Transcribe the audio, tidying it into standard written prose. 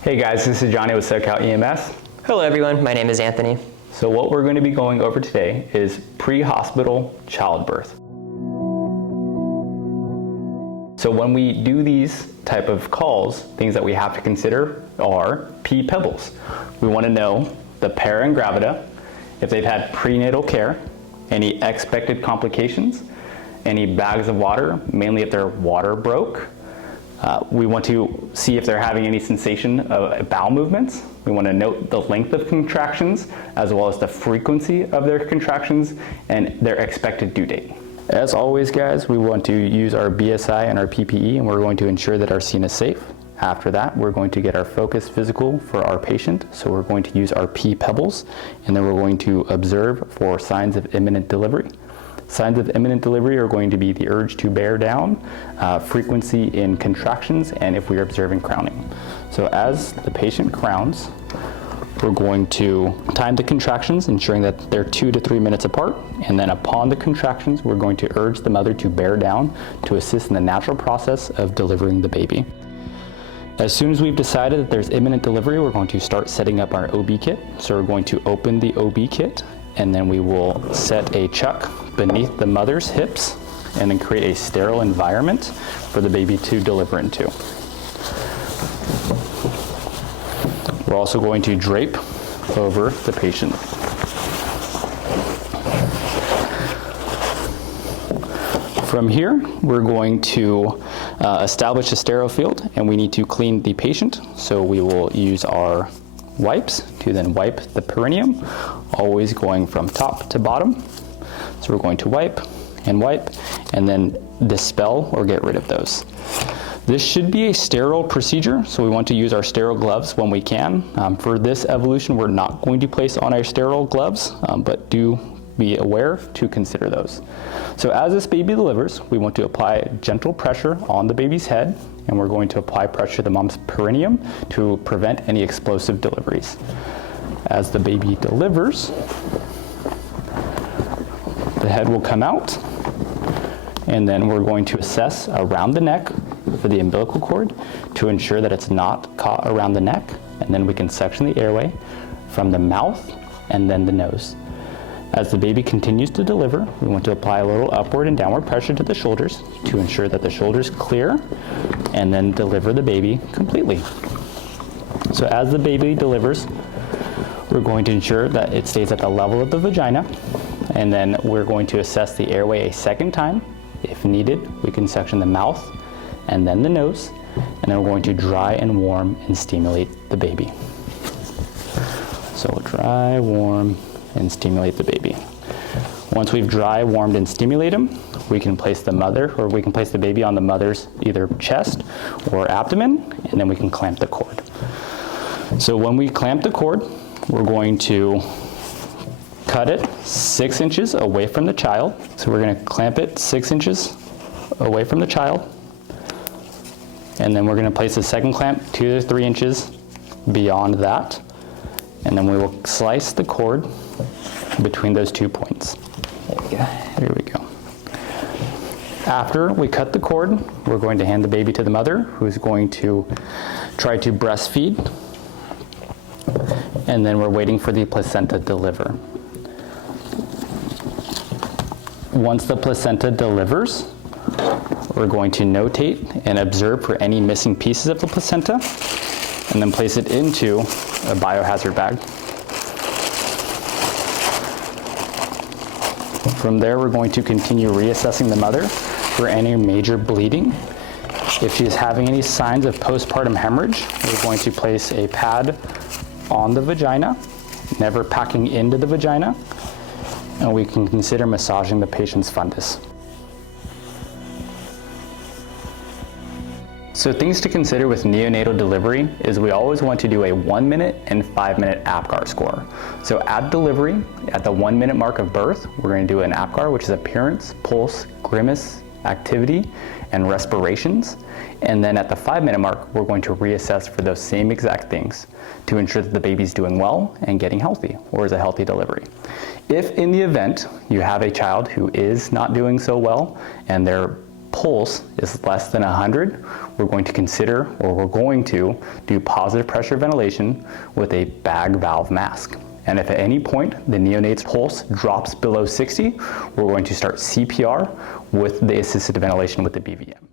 Hey guys, this is Johnny with SoCal EMS. Hello everyone, my name is Anthony. So what we're going to be going over today is pre-hospital childbirth. So when we do these type of calls, things that we have to consider are pee pebbles. We want to know the para and gravida, if they've had prenatal care, any expected complications, any bags of water, mainly if their water broke. We want to see if they're having any sensation of bowel movements. We want to note the length of contractions as well as the frequency of their contractions and their expected due date. As always guys, we want to use our BSI and our PPE, and we're going to ensure that our scene is safe. After that, we're going to get our focus physical for our patient. So we're going to use our pee pebbles, and then we're going to observe for signs of imminent delivery. Signs of imminent delivery are going to be the urge to bear down, frequency in contractions, and if we are observing crowning. So as the patient crowns, we're going to time the contractions, ensuring that they're 2 to 3 minutes apart, and then upon the contractions, we're going to urge the mother to bear down to assist in the natural process of delivering the baby. As soon as we've decided that there's imminent delivery, we're going to start setting up our OB kit. So we're going to open the OB kit, and then we will set a chuck beneath the mother's hips and then create a sterile environment for the baby to deliver into. We're also going to drape over the patient. From here, we're going to establish a sterile field, and we need to clean the patient. So we will use our wipes to then wipe the perineum, always going from top to bottom. So we're going to wipe, and then dispel or get rid of those. This should be a sterile procedure, so we want to use our sterile gloves when we can. For this evolution, we're not going to place on our sterile gloves, but do be aware to consider those. So as this baby delivers, we want to apply gentle pressure on the baby's head, and we're going to apply pressure to the mom's perineum to prevent any explosive deliveries. As the baby delivers, the head will come out, and then we're going to assess around the neck for the umbilical cord to ensure that it's not caught around the neck, and then we can section the airway from the mouth and then the nose. As the baby continues to deliver, we want to apply a little upward and downward pressure to the shoulders to ensure that the shoulders clear, and then deliver the baby completely. So as the baby delivers, we're going to ensure that it stays at the level of the vagina, and then we're going to assess the airway a second time. If needed, we can section the mouth and then the nose, and then we're going to dry and warm and stimulate the baby. So dry, warm, and stimulate the baby. Once we've dry, warmed, and stimulated them, we can place the mother, or we can place the baby on the mother's either chest or abdomen, and then we can clamp the cord. So when we clamp the cord, we're going to cut it 6 inches away from the child. So we're going to clamp it 6 inches away from the child, and then we're going to place the second clamp 2 to 3 inches beyond that, and then we will slice the cord between those 2 points. There we go. There we go. After we cut the cord, we're going to hand the baby to the mother, who's going to try to breastfeed, and then we're waiting for the placenta to deliver. Once the placenta delivers, we're going to notate and observe for any missing pieces of the placenta, and then place it into a biohazard bag. From there, we're going to continue reassessing the mother for any major bleeding. If she's having any signs of postpartum hemorrhage, we're going to place a pad on the vagina, never packing into the vagina, and we can consider massaging the patient's fundus. So things to consider with neonatal delivery is we always want to do a 1 minute and 5 minute APGAR score. So at delivery, at the 1 minute mark of birth, we're going to do an APGAR, which is appearance, pulse, grimace, activity, and respirations. And then at the 5 minute mark, we're going to reassess for those same exact things to ensure that the baby's doing well and getting healthy, or is a healthy delivery. If in the event you have a child who is not doing so well and they're pulse is less than 100, we're going to consider, or we're going to do positive pressure ventilation with a bag valve mask. And if at any point the neonate's pulse drops below 60, we're going to start CPR with the assisted ventilation with the BVM.